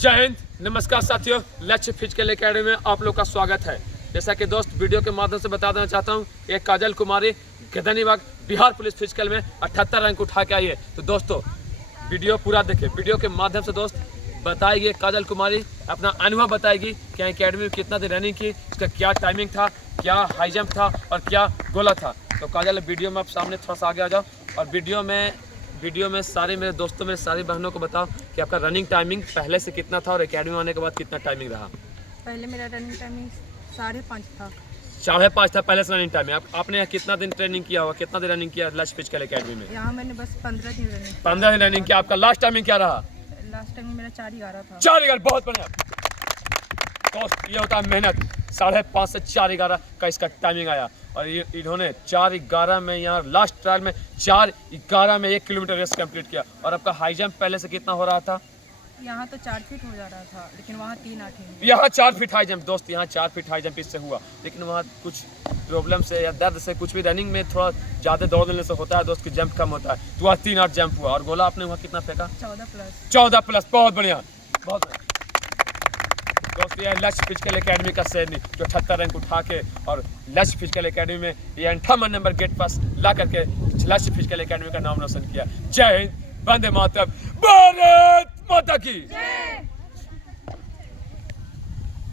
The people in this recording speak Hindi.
जय हिंद, नमस्कार साथियों, लक्ष्य फिजिकल एकेडमी में आप लोग का स्वागत है। जैसा कि दोस्त वीडियो के माध्यम से बता देना चाहता हूं, एक काजल कुमारी गदनीबाग बिहार पुलिस फिजिकल में 78 रैंक उठा के आई है। तो दोस्तों वीडियो पूरा देखें। वीडियो के माध्यम से दोस्त बताएगी काजल कुमारी अपना अनुभव बताएगी कि एकेडमी में कितना दिन रनिंग की, इसका क्या टाइमिंग था, क्या हाई जंप था और क्या गोला था। तो काजल वीडियो में आप सामने थोड़ा सा आगे आ जाओ और वीडियो में सारे मेरे दोस्तों मेरे सारी बहनों को बताओ कि आपका रनिंग टाइमिंग पहले से कितना था और एकेडमी आने के बाद कितना टाइमिंग रहा। पहले मेरा रनिंग टाइमिंग 5:30 था। 5:30 था पहले से रनिंग टाइम। आपने कितना दिन ट्रेनिंग किया होगा, कितना दिन रनिंग किया लक्ष्य फिजिकल एकेडमी में? यहाँ मैंने बस 15 दिन रनिंग 15 दिन रनिंग किया। आपका लास्ट टाइमिंग क्या रहा? लास्ट टाइम मेरा 4:11 था। 4:11, बहुत बढ़िया दोस्त। ये होता है मेहनत। 5:30 से 4:11 का इसका टाइमिंग आया और इन्होंने 4:11 में यहाँ लास्ट ट्रायल में 4:11 में 1 किलोमीटर रेस कंप्लीट किया। और आपका हाई जंप पहले से कितना हो रहा था? यहाँ तो 4 फीट हो जा रहा था, लेकिन वहाँ 3-8 ही। यहाँ 4 फीट हाई जंप दोस्त, यहाँ 4 फीट हाई जंप इससे हुआ, लेकिन वहाँ कुछ प्रॉब्लम से या दर्द से कुछ भी रनिंग में थोड़ा ज़्यादा दौड़ लेने से होता है दोस्त की जंप कम होता है। तो वहाँ 3-8 जंप हुआ और गोला आपने वहाँ कितना फेंका? 14 प्लस। बहुत बढ़िया, बहुत बढ़िया दोस्त। ये लक्ष्य फिजिकल एकेडमी का शेरनी जो 78 रैंक उठा के और लक्ष्य फिजिकल एकेडमी में ये 58 नंबर गेट पास ला करके लक्ष्य फिजिकल एकेडमी का नाम रोशन किया। जय हिंद, वंदे मातरम, भारत माता की।